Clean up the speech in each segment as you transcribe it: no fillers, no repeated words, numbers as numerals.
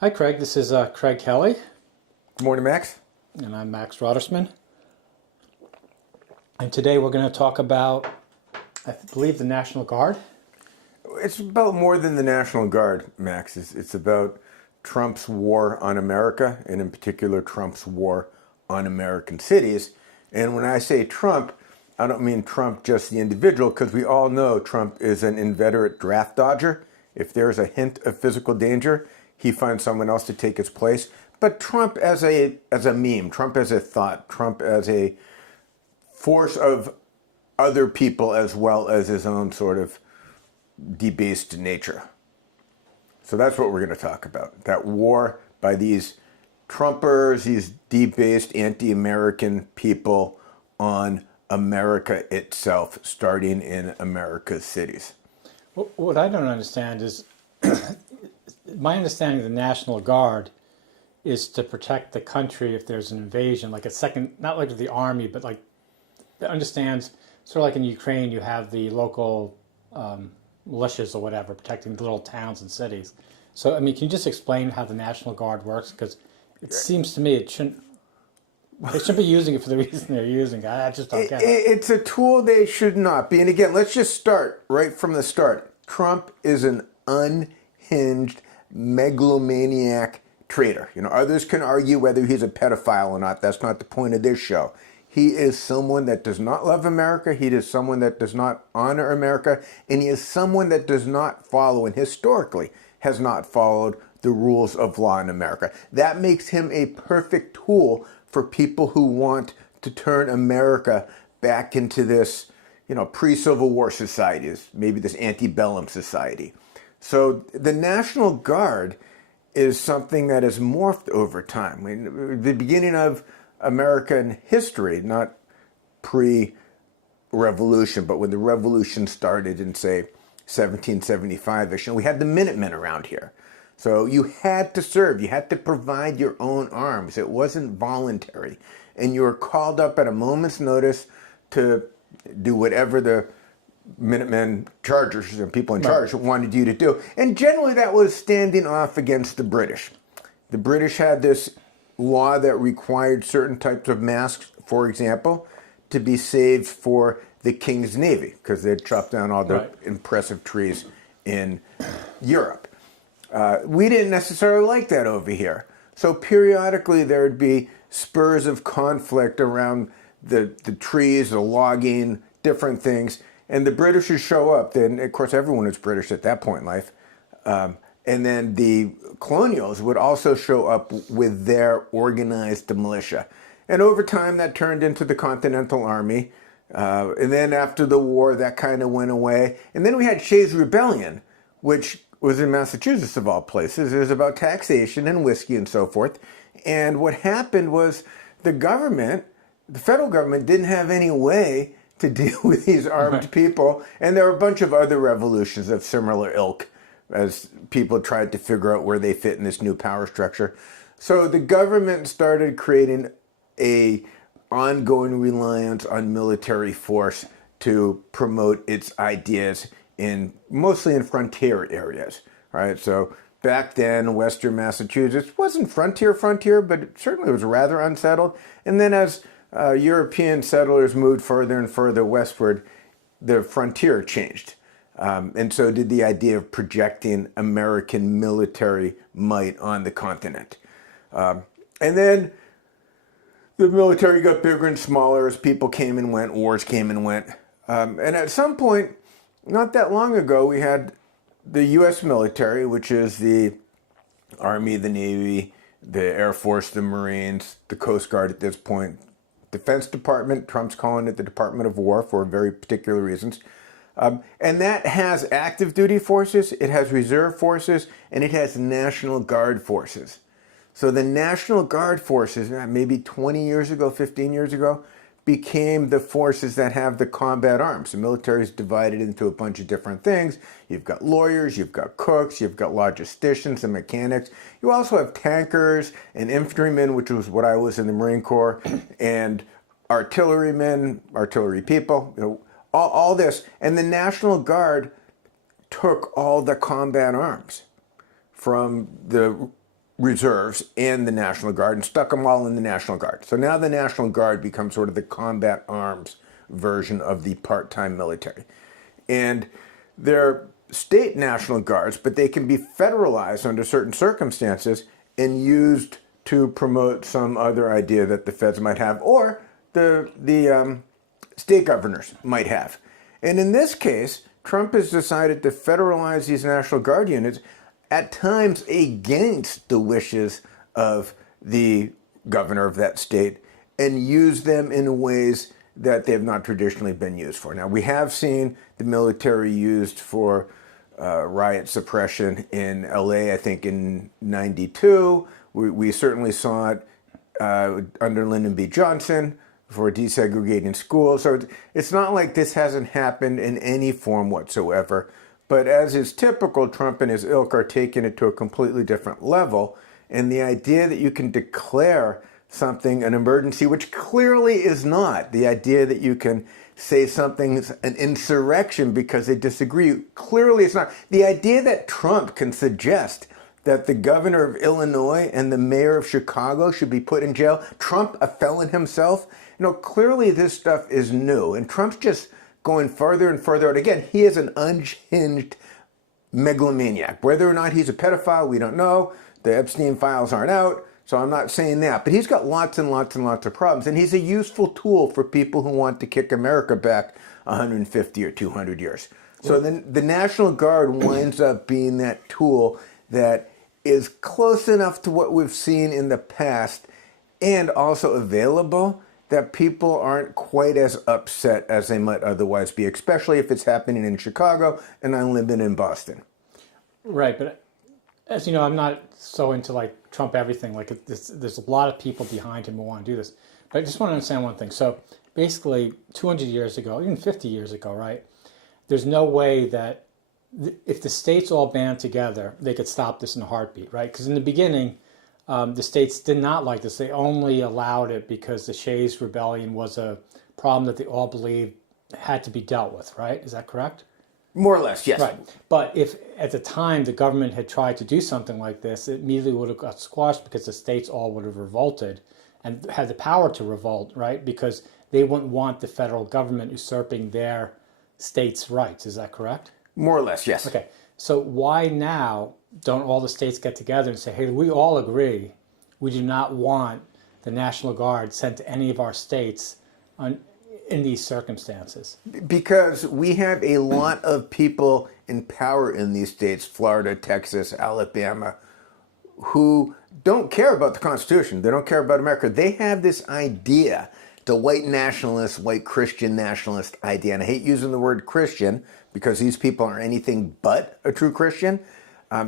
Hi, Craig. This is Craig Kelly, Good morning, Max. and I'm Max Rottersman. And today we're going to talk about, I believe, the National Guard. It's about more than the National Guard, Max. It's about Trump's war on America, and in particular, Trump's war on American cities. And when I say Trump, I don't mean Trump just the individual, because we all know Trump is an inveterate draft dodger. If there's a hint of physical danger, he finds someone else to take his place. But Trump as a meme, Trump as a thought, Trump as a force of other people as well as his own sort of debased nature. So that's what we're going to talk about. That war by these Trumpers, these debased anti-American people on America itself, starting in America's cities. What I don't understand is, my understanding of the National Guard is to protect the country if there's an invasion, like a second, not like the army, but like, it understands, sort of like in Ukraine, you have the local militias or whatever, protecting the little towns and cities. So, I mean, can you just explain how the National Guard works? Because it seems to me they shouldn't be using it for the reason they're using it. I just don't get it. It's a tool they should not be. And again, let's just start right from the start. Trump is an unhinged megalomaniac traitor. You know, others can argue whether he's a pedophile or not. That's not the point of this show. He is someone that does not love America. He is someone that does not honor America. And he is someone that does not follow, and historically has not followed, the rules of law in America. That makes him a perfect tool for people who want to turn America back into this, pre-Civil War society, maybe this antebellum society. So the National Guard is something that has morphed over time. I mean, the beginning of American history, not pre-revolution, but when the revolution started in, say, 1775-ish, and we had the Minutemen around here. So you had to serve, you had to provide your own arms. It wasn't voluntary. And you were called up at a moment's notice to do whatever the Minutemen chargers and people in charge wanted you to do. And generally that was standing off against the British. The British had this law that required certain types of masks, for example, to be saved for the King's Navy, because they'd chopped down all the impressive trees in Europe. We didn't necessarily like that over here. So periodically there would be spurs of conflict around the trees, the logging, different things. And the British would show up. Then, of course, everyone was British at that point in life. And then the colonials would also show up with their organized militia. And over time, that turned into the Continental Army. And then after the war, that kind of went away. And then we had Shays' Rebellion, which was in Massachusetts, of all places. It was about taxation and whiskey and so forth. And what happened was the federal government didn't have any way to deal with these armed people. And there were a bunch of other revolutions of similar ilk as people tried to figure out where they fit in this new power structure. So the government started creating a ongoing reliance on military force to promote its ideas mostly in frontier areas, right? So back then, Western Massachusetts wasn't frontier, but it certainly was rather unsettled. And then as European settlers moved further and further westward, the frontier changed. And so did the idea of projecting American military might on the continent. And then the military got bigger and smaller as people came and went, wars came and went. And at some point, not that long ago, we had the U.S. military, which is the Army, the Navy, the Air Force, the Marines, the Coast Guard at this point, Defense Department. Trump's calling it the Department of War for very particular reasons. And that has active duty forces, it has reserve forces, and it has National Guard forces. So the National Guard forces, maybe 20 years ago, 15 years ago, became the forces that have the combat arms. The military is divided into a bunch of different things. You've got lawyers, you've got cooks, you've got logisticians and mechanics. You also have tankers and infantrymen, which was what I was in the Marine Corps, and artillerymen, artillery people, all this. And the National Guard took all the combat arms from the reserves and the National Guard and stuck them all in the National Guard. So now the National Guard becomes sort of the combat arms version of the part-time military. And they're state National Guards, but they can be federalized under certain circumstances and used to promote some other idea that the feds might have or the state governors might have. And in this case, Trump has decided to federalize these National Guard units at times against the wishes of the governor of that state and use them in ways that they have not traditionally been used for. Now, we have seen the military used for riot suppression in LA, I think in '92. We certainly saw it under Lyndon B. Johnson for desegregating schools. So it's not like this hasn't happened in any form whatsoever. But as is typical, Trump and his ilk are taking it to a completely different level. And the idea that you can declare something an emergency, which clearly is not, the idea that you can say something's an insurrection because they disagree, clearly it's not. The idea that Trump can suggest that the governor of Illinois and the mayor of Chicago should be put in jail, Trump, a felon himself, clearly this stuff is new. And Trump's just going further and further out. Again, he is an unhinged megalomaniac. Whether or not he's a pedophile, we don't know. The Epstein files aren't out, so I'm not saying that. But he's got lots and lots and lots of problems, and he's a useful tool for people who want to kick America back 150 or 200 years. So then the National Guard winds up being that tool that is close enough to what we've seen in the past and also available that people aren't quite as upset as they might otherwise be, especially if it's happening in Chicago and I'm living in Boston. Right, but as you know, I'm not so into like Trump everything. Like there's a lot of people behind him who want to do this. But I just want to understand one thing. So basically 200 years ago, even 50 years ago, right, there's no way that if the states all band together, they could stop this in a heartbeat, right? Because in the beginning, the states did not like this. They only allowed it because the Shays Rebellion was a problem that they all believed had to be dealt with, right? Is that correct? More or less, yes. Right. But if at the time the government had tried to do something like this, it immediately would have got squashed because the states all would have revolted and had the power to revolt, right? Because they wouldn't want the federal government usurping their states' rights. Is that correct? More or less, yes. Okay. So why now don't all the states get together and say, hey, we all agree we do not want the National Guard sent to any of our states in these circumstances? Because we have a lot of people in power in these states, Florida, Texas, Alabama, who don't care about the Constitution. They don't care about America. They have this idea, the white nationalist, white Christian nationalist idea. And I hate using the word Christian because these people aren't anything but a true Christian.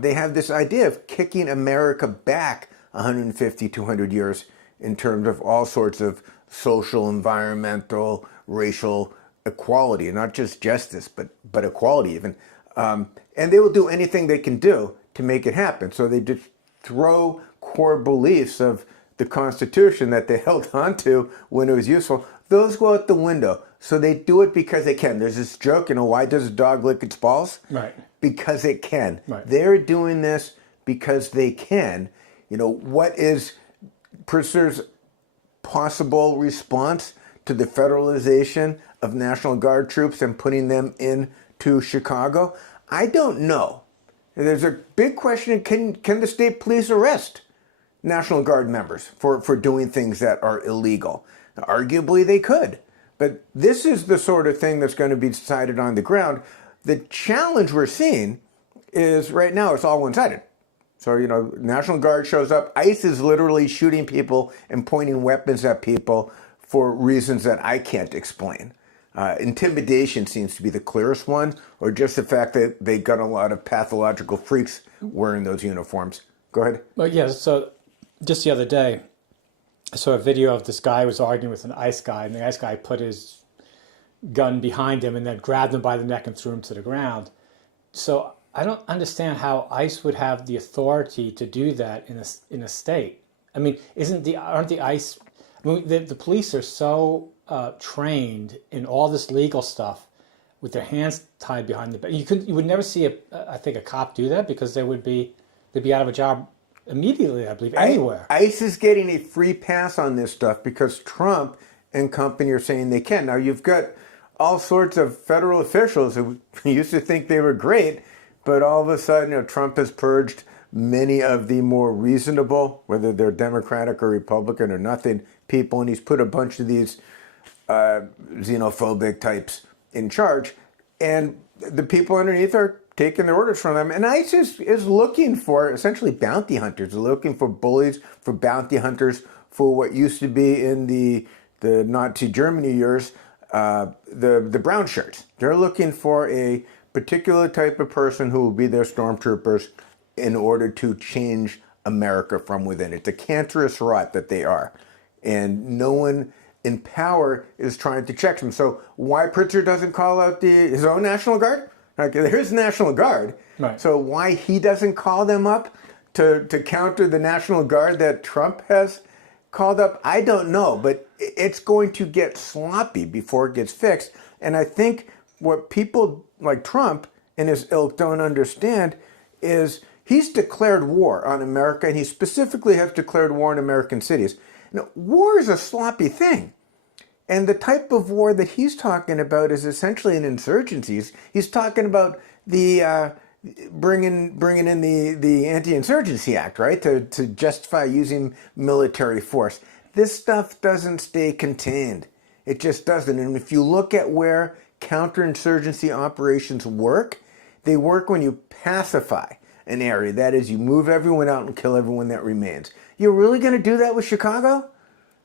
They have this idea of kicking America back 150, 200 years in terms of all sorts of social, environmental, racial equality, not just justice, but equality even. And they will do anything they can do to make it happen. So they just throw core beliefs of the Constitution that they held on to when it was useful. Those go out the window. So they do it because they can. There's this joke, why does a dog lick its balls? Right. Because it can. Right. They're doing this because they can. What is Pritzker's possible response to the federalization of National Guard troops and putting them into Chicago? I don't know. There's a big question, can the state police arrest National Guard members for doing things that are illegal? Arguably they could. But this is the sort of thing that's going to be decided on the ground. The challenge we're seeing is right now it's all one-sided. So, National Guard shows up. ICE is literally shooting people and pointing weapons at people for reasons that I can't explain. Intimidation seems to be the clearest one, or just the fact that they got a lot of pathological freaks wearing those uniforms. Go ahead. Well, yeah, so just the other day, I saw a video of this guy who was arguing with an ICE guy, and the ICE guy put his gun behind him and then grabbed him by the neck and threw him to the ground. So I don't understand how ICE would have the authority to do that in a state. I mean, aren't the ICE? I mean, the police are so trained in all this legal stuff with their hands tied behind the back. You would never see I think a cop do that because they'd be out of a job immediately, I believe, anywhere. ICE is getting a free pass on this stuff because Trump and company are saying they can. Now, you've got all sorts of federal officials who used to think they were great, but all of a sudden, Trump has purged many of the more reasonable, whether they're Democratic or Republican or nothing, people, and he's put a bunch of these xenophobic types in charge, and the people underneath are taking their orders from them. And ICE is looking for essentially bounty hunters. They're looking for bullies, for bounty hunters, for what used to be in the Nazi Germany years, the brown shirts. They're looking for a particular type of person who will be their stormtroopers in order to change America from within. It's a cancerous rot that they are. And no one in power is trying to check them. So why Pritzker doesn't call out his own National Guard? Okay, there's National Guard. Right. So why he doesn't call them up to counter the National Guard that Trump has called up, I don't know. But it's going to get sloppy before it gets fixed. And I think what people like Trump and his ilk don't understand is he's declared war on America, and he specifically has declared war on American cities. Now, war is a sloppy thing. And the type of war that he's talking about is essentially an insurgency. He's talking about the bringing in the Anti-Insurgency Act, right, to justify using military force. This stuff doesn't stay contained. It just doesn't. And if you look at where counterinsurgency operations work, they work when you pacify an area. That is, you move everyone out and kill everyone that remains. You're really going to do that with Chicago?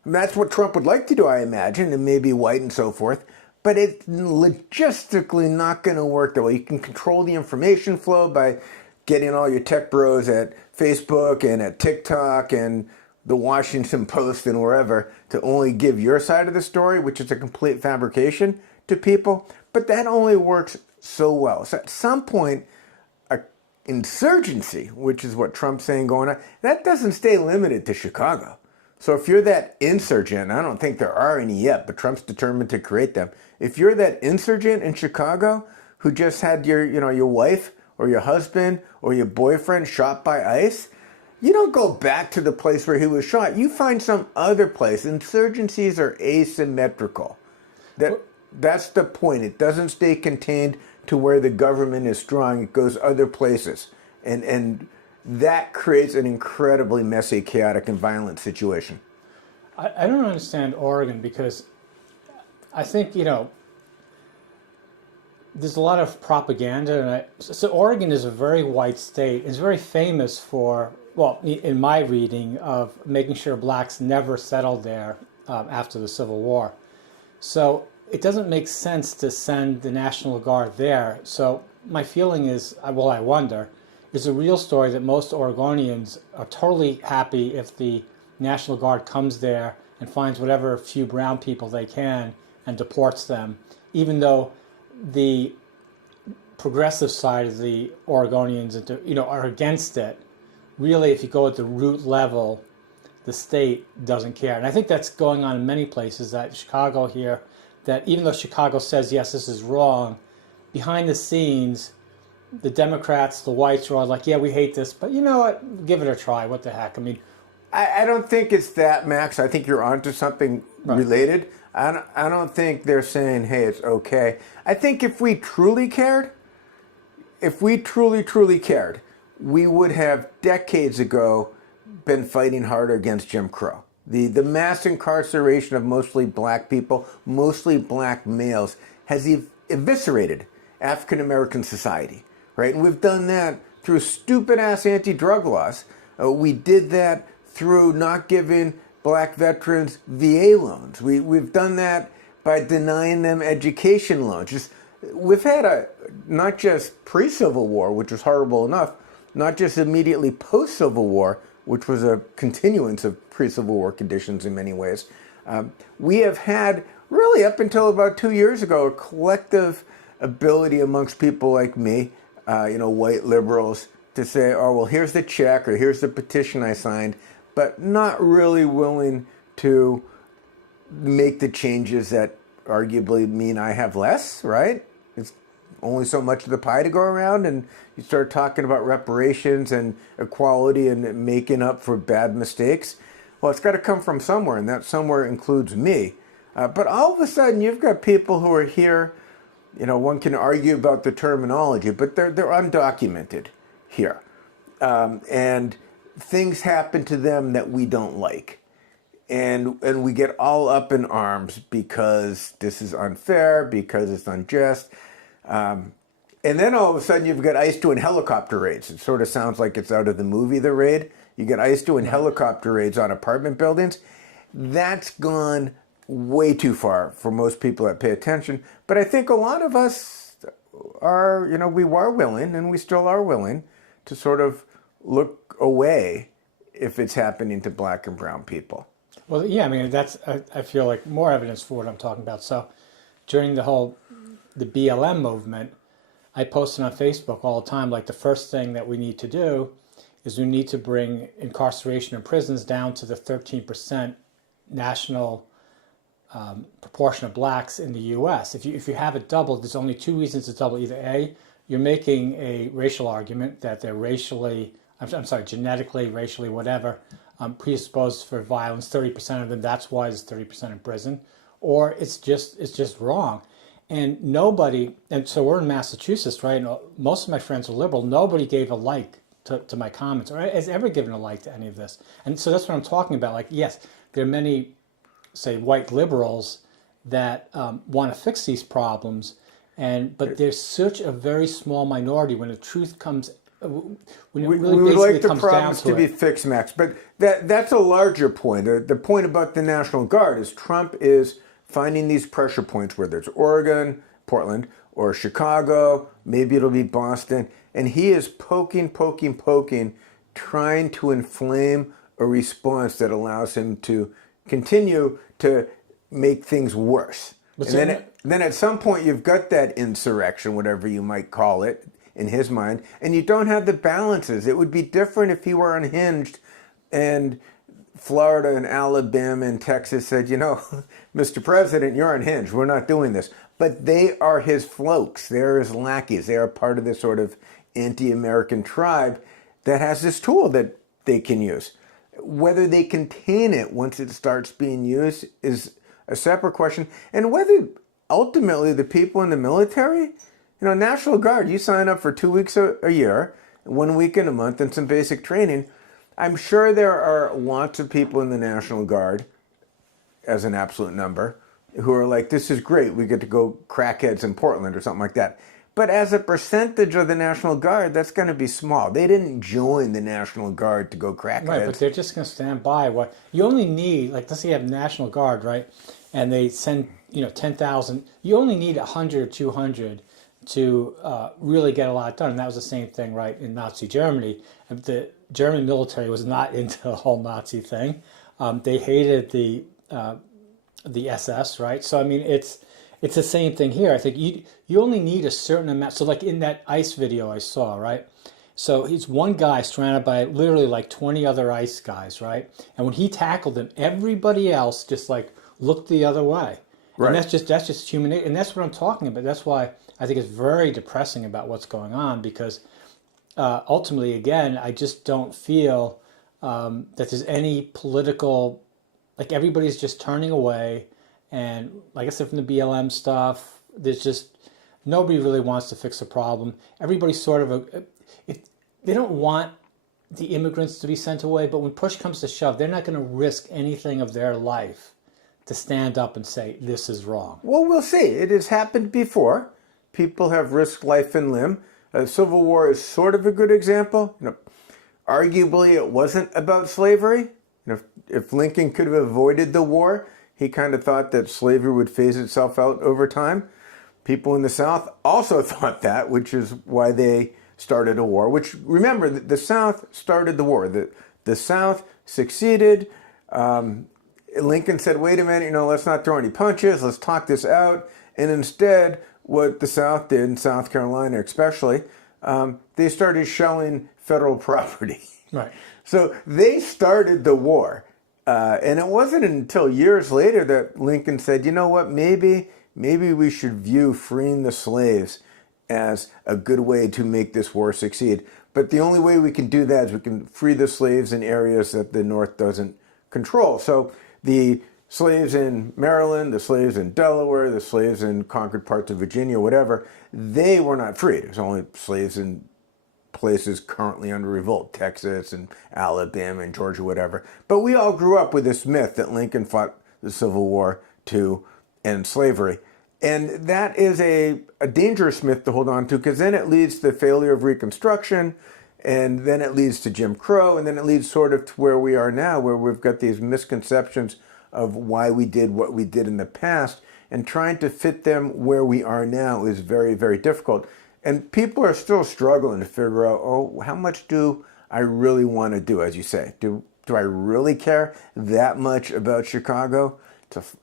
That's what Trump would like to do, I imagine, and maybe White and so forth. But it's logistically not going to work that way. You can control the information flow by getting all your tech bros at Facebook and at TikTok and the Washington Post and wherever to only give your side of the story, which is a complete fabrication, to people. But that only works so well. So at some point, insurgency, which is what Trump's saying going on, that doesn't stay limited to Chicago. So if you're that insurgent, I don't think there are any yet, but Trump's determined to create them. If you're that insurgent in Chicago who just had your wife or your husband or your boyfriend shot by ICE, you don't go back to the place where he was shot. You find some other place. Insurgencies are asymmetrical. That's the point. It doesn't stay contained to where the government is strong. It goes other places. And that creates an incredibly messy, chaotic, and violent situation. I don't understand Oregon because I think, there's a lot of propaganda. So Oregon is a very white state. It's very famous for, well, in my reading, of making sure blacks never settled there after the Civil War. So it doesn't make sense to send the National Guard there. So my feeling is, I wonder, is a real story that most Oregonians are totally happy if the National Guard comes there and finds whatever few brown people they can and deports them, even though the progressive side of the Oregonians are against it. Really, if you go at the root level, the state doesn't care. And I think that's going on in many places, that Chicago here, that even though Chicago says, yes, this is wrong, behind the scenes, the Democrats, the whites are all like, yeah, we hate this, but you know what? Give it a try. What the heck? I mean, I don't think it's that, Max. I think you're onto something related. I don't think they're saying, hey, it's okay. I think if we truly cared, we would have decades ago been fighting harder against Jim Crow. The mass incarceration of mostly black people, mostly black males, has eviscerated African American society, right? And we've done that through stupid-ass anti-drug laws. We did that through not giving black veterans VA loans. We've done that by denying them education loans. We've had not just pre-Civil War, which was horrible enough, not just immediately post-Civil War, which was a continuance of pre-Civil War conditions in many ways. We have had, really up until about 2 years ago, a collective ability amongst people like me, white liberals, to say, oh, well, here's the check or here's the petition I signed, but not really willing to make the changes that arguably mean I have less, right? only so much of the pie to go around, and you start talking about reparations and equality and making up for bad mistakes. Well, it's got to come from somewhere, and that somewhere includes me. But all of a sudden, you've got people who are here. One can argue about the terminology, but they're undocumented here, and things happen to them that we don't like. And we get all up in arms because this is unfair, because it's unjust. And then all of a sudden you've got ICE doing helicopter raids. It sort of sounds like it's out of the movie, The Raid. You get ICE doing helicopter raids on apartment buildings. That's gone way too far for most people that pay attention. But I think a lot of us are, we were willing, and we still are willing, to sort of look away if it's happening to black and brown people. Well, yeah, I mean, that's, I feel like more evidence for what I'm talking about. So during the BLM movement, I posted on Facebook all the time, like the first thing that we need to do is we need to bring incarceration in prisons down to the 13% national proportion of blacks in the U.S. If you have it doubled, there's only two reasons to double. Either A, you're making a racial argument that they're genetically, racially, whatever, predisposed for violence, 30% of them, that's why there's 30% in prison, or it's just wrong. And nobody, and so we're in Massachusetts, right? And most of my friends are liberal. Nobody gave a like to my comments, or has ever given a like to any of this. And so that's what I'm talking about. Like, yes, there are many, say, white liberals that want to fix these problems, but there's such a very small minority when the truth comes. When it really we would like the comes problems down to be fixed, Max. But that's a larger point. The point about the National Guard is Trump is finding these pressure points, whether it's Oregon, Portland, or Chicago, maybe it'll be Boston, and he is poking, trying to inflame a response that allows him to continue to make things worse. And then at some point you've got that insurrection, whatever you might call it, in his mind, and you don't have the balances. It would be different if he were unhinged and Florida and Alabama and Texas said, Mr. President, you're unhinged. We're not doing this. But they are his folks. They're his lackeys. They are part of this sort of anti-American tribe that has this tool that they can use. Whether they contain it once it starts being used is a separate question. And whether ultimately the people in the military, National Guard, you sign up for 2 weeks a year, 1 week in a month, and some basic training. I'm sure there are lots of people in the National Guard, as an absolute number, who are like, this is great, we get to go crackheads in Portland or something like that. But as a percentage of the National Guard, that's going to be small. They didn't join the National Guard to go crackheads. Right, but they're just going to stand by. What you only need, like let's say you have National Guard, right, and they send 10,000. You only need 100 or 200 to really get a lot done. And that was the same thing, right, in Nazi Germany. The German military was not into the whole Nazi thing. They hated the SS, right? So I mean, it's the same thing here. I think you only need a certain amount. So like in that ICE video I saw, right? So he's one guy surrounded by literally like 20 other ICE guys, right? And when he tackled him, everybody else just like looked the other way. Right. And that's just human nature. And that's what I'm talking about. That's why I think it's very depressing about what's going on, because ultimately, again, I just don't feel that there's any political, like everybody's just turning away. And like I said, from the BLM stuff, there's just, nobody really wants to fix the problem. Everybody's sort of, they don't want the immigrants to be sent away, but when push comes to shove, they're not going to risk anything of their life to stand up and say, this is wrong. Well, we'll see. It has happened before. People have risked life and limb. Civil War is sort of a good example. Arguably, it wasn't about slavery. If Lincoln could have avoided the war, he kind of thought that slavery would phase itself out over time. People in the South also thought that, which is why they started a war. Which, remember, the South started the war. The South succeeded. Lincoln said, wait a minute, let's not throw any punches. Let's talk this out. And instead, what the South did, in South Carolina especially, they started shelling federal property. Right. So they started the war. And it wasn't until years later that Lincoln said, you know what, maybe we should view freeing the slaves as a good way to make this war succeed. But the only way we can do that is we can free the slaves in areas that the North doesn't control. So the slaves in Maryland, the slaves in Delaware, the slaves in conquered parts of Virginia, whatever, they were not freed. There's only slaves in places currently under revolt, Texas and Alabama and Georgia, whatever. But we all grew up with this myth that Lincoln fought the Civil War to end slavery. And that is a dangerous myth to hold on to, because then it leads to the failure of Reconstruction, and then it leads to Jim Crow, and then it leads sort of to where we are now, where we've got these misconceptions of why we did what we did in the past, and trying to fit them where we are now is very, very difficult. And people are still struggling to figure out, oh, how much do I really want to do, as you say? Do I really care that much about Chicago?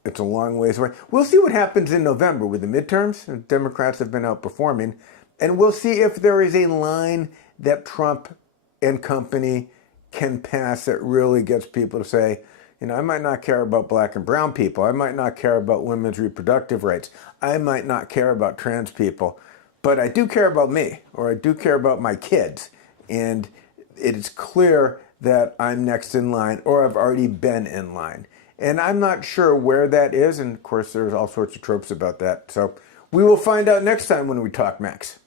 It's a long ways away. We'll see what happens in November with the midterms. The Democrats have been outperforming. And we'll see if there is a line that Trump and company can pass that really gets people to say, you know, I might not care about black and brown people. I might not care about women's reproductive rights. I might not care about trans people. But I do care about me, or I do care about my kids. And it is clear that I'm next in line, or I've already been in line. And I'm not sure where that is. And of course, there's all sorts of tropes about that. So we will find out next time when we talk, Max.